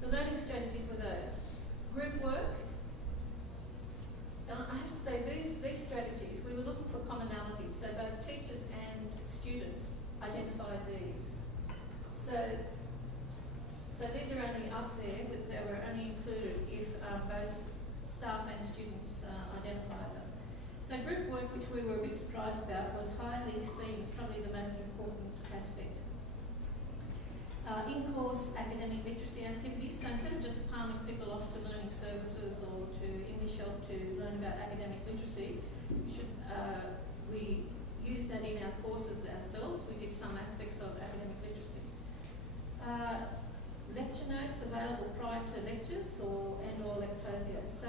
The learning strategies were those. Group work. I have to say, these strategies, we were looking for commonalities, so both teachers and students identified these. So these are only up there, but they were only included if both staff and students identified them. So group work, which we were a bit surprised about, was highly seen as probably the most important aspect. In-course academic literacy activities, so instead of just palming people off to learning services or to English help to learn about academic literacy, we used that in our courses ourselves. We did some aspects of academic literacy. Lecture notes available prior to lectures or lectopia. So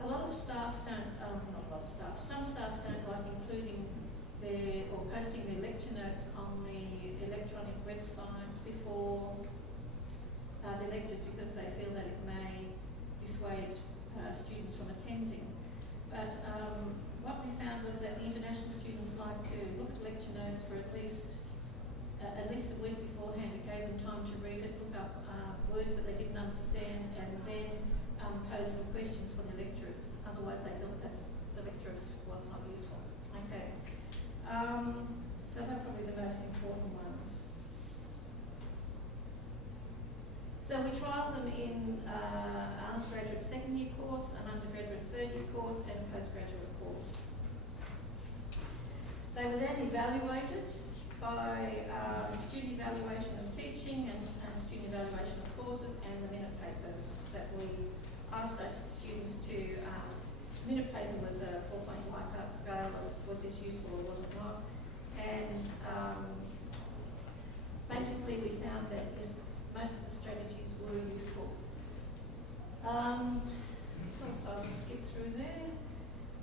a lot of staff don't, not a lot of staff, some staff don't like including or posting their lecture notes on the electronic website before the lectures because they feel that it may dissuade students from attending. But what we found was that the international students like to look at lecture notes for at least a week beforehand. It gave them time to read it, look up words that they didn't understand, and then pose some questions for the lecturers. Otherwise they felt that the lecture was not useful. Okay. So they're probably the most important ones. So we trialled them in an undergraduate second year course, an undergraduate third year course, and a postgraduate course. They were then evaluated by student evaluation of teaching and student evaluation of courses and the minute papers that we asked those students to. Minute paper was a 4-point Likert scale of was this useful or was it not, and basically we found that yes, most of the strategies were useful. So I'll just skip through there.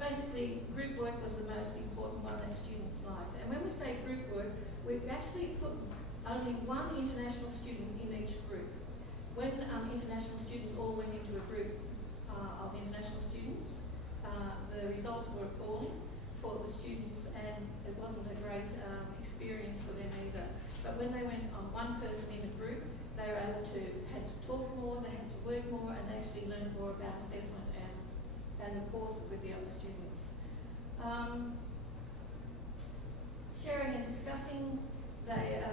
Basically, group work was the most important one that students liked. And when we say group work, we've actually put only one international student in each group. When international students all went into a group of international students, the results were appalling for the students, and it wasn't a great experience for them either. But when they went on one person in a group, they were able to had to talk more, they had to work more, and they actually learned more about assessment and the courses with the other students. Sharing and discussing, they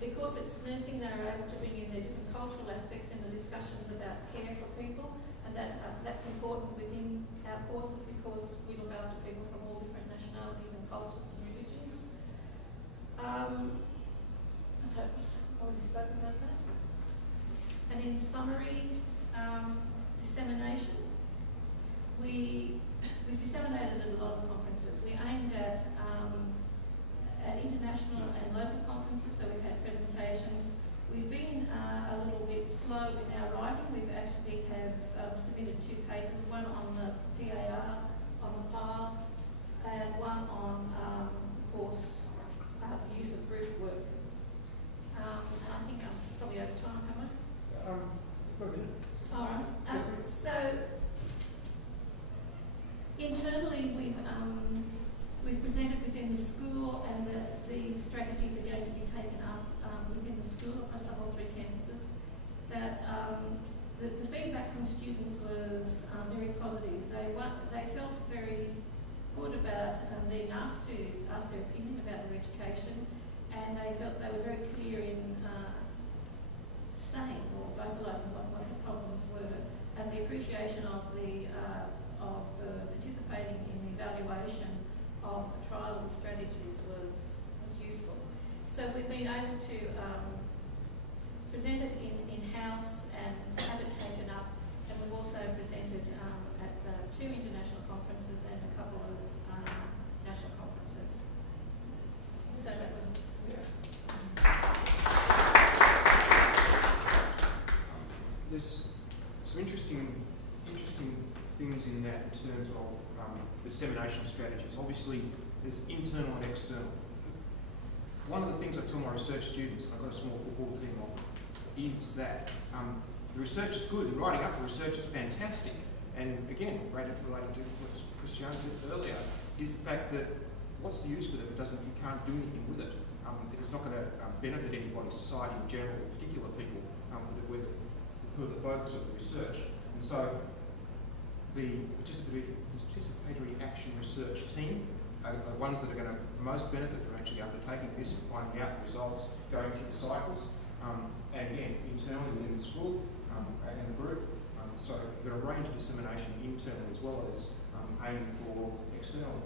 because it's nursing, they are able to bring in their different cultural aspects in the discussions about care for people, and that's important within our courses because we look after people from all different nationalities and cultures and religions. I've already spoken about that. And in summary, dissemination. We've disseminated at a lot of conferences. We aimed at international and local conferences, so we've had presentations. We've been a little bit slow in our writing. We've actually submitted 2 papers, one on the PAR, on the PAR, and one on, of course, the use of group work. And I think I'm probably over time, am I? All right. So internally, we've presented within the school, and the strategies are going to be taken up within the school across the whole 3 campuses. That the feedback from students was very positive. They felt very good about being asked to ask their opinion about their education, and they felt they were very clear in saying or vocalising what the problems were, and the appreciation of participating in the evaluation of the trial of the strategies was useful. So we've been able to present it in-house and have it taken up, and we've also presented at 2 international conferences and a couple of national conferences. So that was... There's some interesting things in that in terms of the dissemination strategies. Obviously, there's internal and external. One of the things I tell my research students, and I've got a small football team of, is that the research is good, and writing up the research is fantastic. And again, relating to what Christiane said earlier, is the fact that what's the use of it if you can't do anything with it? If it's not going to benefit anybody, society in general, particular people with it. focus of the research. And so the participatory action research team are the ones that are going to most benefit from actually undertaking this and finding out the results, going through the cycles, and again, internally within the school and the group. So you've got a range of dissemination internally as well as aiming for external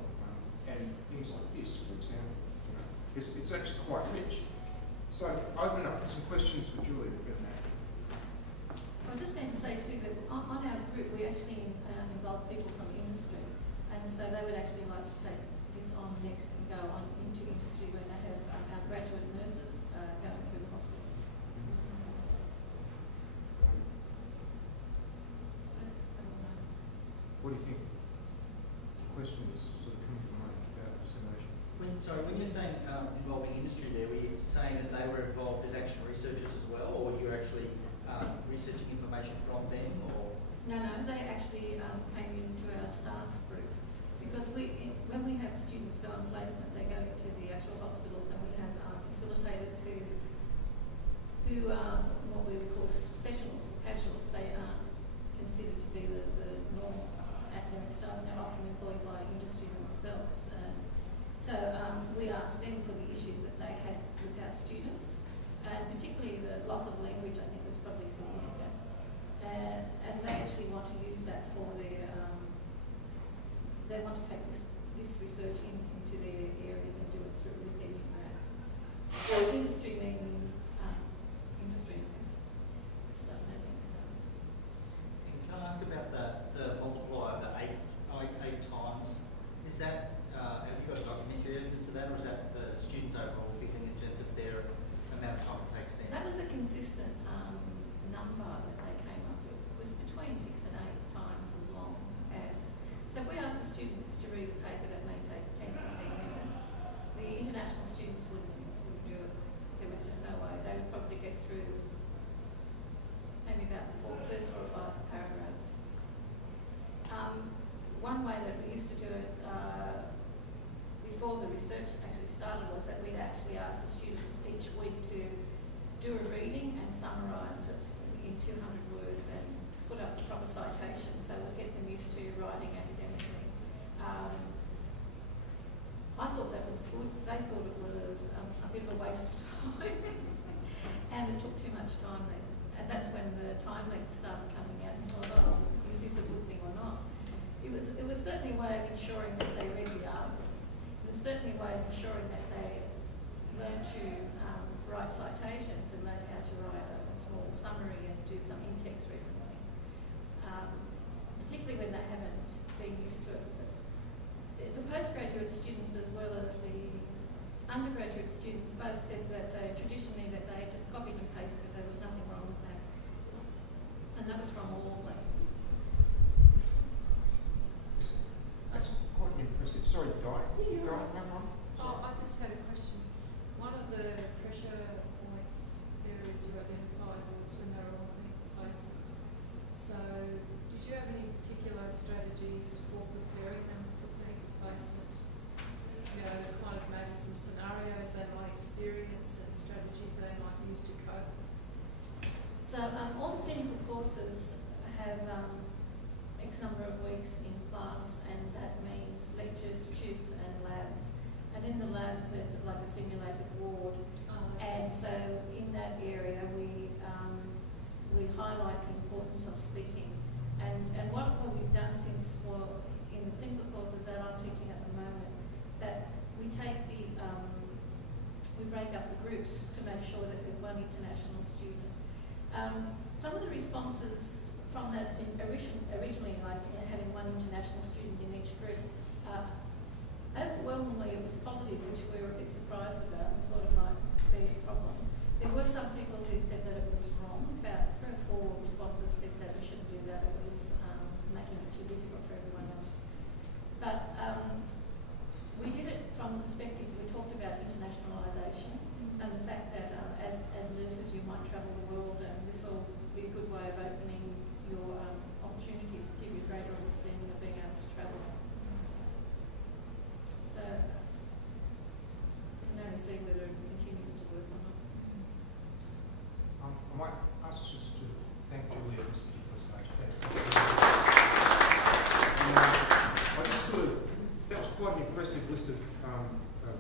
and things like this, for example. You know, it's actually quite rich. So open up some questions for Julie. I was just going to say too that on our group we actually involve people from industry, and so they would actually like to take this on next and go on into industry when they have our graduate nurses going through the hospitals. So, I don't know. What do you think? The question is sort of coming to mind about dissemination. When you're saying involving industry there, were you saying that they were involved as action researchers as well, or you were actually researching information from them, or? No, they actually came into our staff group because when we have students go on placement, they go to the actual hospitals, and we have facilitators who are what we would call sessionals or casuals. They aren't considered to be the normal academic staff, and they're often employed by industry themselves. So we asked them for the issues that they had with our students, and particularly the loss of language, I think, was probably significant. And they actually want to use that for their, they want to take this research into their areas and do it through with their new grads. So industry meaning industry stuff, nursing stuff. And can I ask about the multiplier, the eight times? Is that, have you got documentary evidence of that, or is that the students overall figuring in terms of their amount of time it takes them? That was a consistent number that they came up with. It was between 6 and 8 times as long as. So if we asked the students to read a paper that may take 10, 15 minutes, the international students wouldn't do it. There was just no way. They would probably get through maybe about the first 4 or 5 paragraphs. One way that we used to do it before the research actually started was that we'd actually ask the students each week to do a reading and summarise it in 200 words and put up the proper citation, so we'll get them used to writing academically. I thought that was good. They thought it was a bit of a waste of time and it took too much time then. And that's when the time length started coming out and thought, oh, is this a good thing or not? It was certainly a way of ensuring that they read the article. It was certainly a way of ensuring that they learn to write citations and learn how to write a small summary and do some in-text referencing, particularly when they haven't been used to it. The postgraduate students as well as the undergraduate students both said that traditionally that they just copied and pasted. There was nothing wrong with that. And that was from all places. That's quite impressive. Sorry, Di. Yeah, Go right. on. Oh, I just had a question. One of the pressure point areas you identified was when they were on clinical placement. So, did you have any particular strategies for preparing them for clinical placement? You know, kind of maybe some scenarios they might experience and strategies they might use to cope? So all the clinical courses have X number of weeks in class, and that means lectures, tubes and labs. And in the labs there's like a simulated ward. And so in that area we highlight the importance of speaking. And what we've done since, well, in the clinical courses that I'm teaching at the moment, that we take we break up the groups to make sure that there's one international student. Some of the responses from that originally, like having one international student in each group, overwhelmingly it was positive, which we were a bit surprised about and thought it might be a problem. There were some people who said that it was wrong. About 3 or 4 responses said that we shouldn't do that. It was making it too difficult for everyone else. But we did it from the perspective, we talked about internationalisation and the fact that as nurses you might travel the world, and this will be a good way of opening your opportunities, give you a greater understanding of being able to travel. So you can only see whether it continues to work or not. I might ask just to thank Julie at this particular stage. I just sort of, that was quite an impressive list of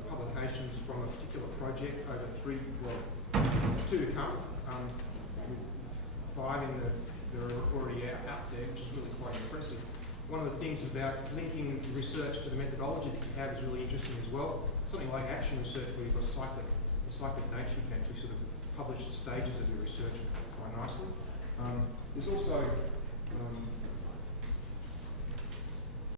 publications from a particular project over two to come. With 5 in that are already out there, which is really quite impressive. One of the things about linking research to the methodology that you have is really interesting as well. Something like action research where you've got the cyclic nature, you can actually sort of publish the stages of your research quite nicely. There's also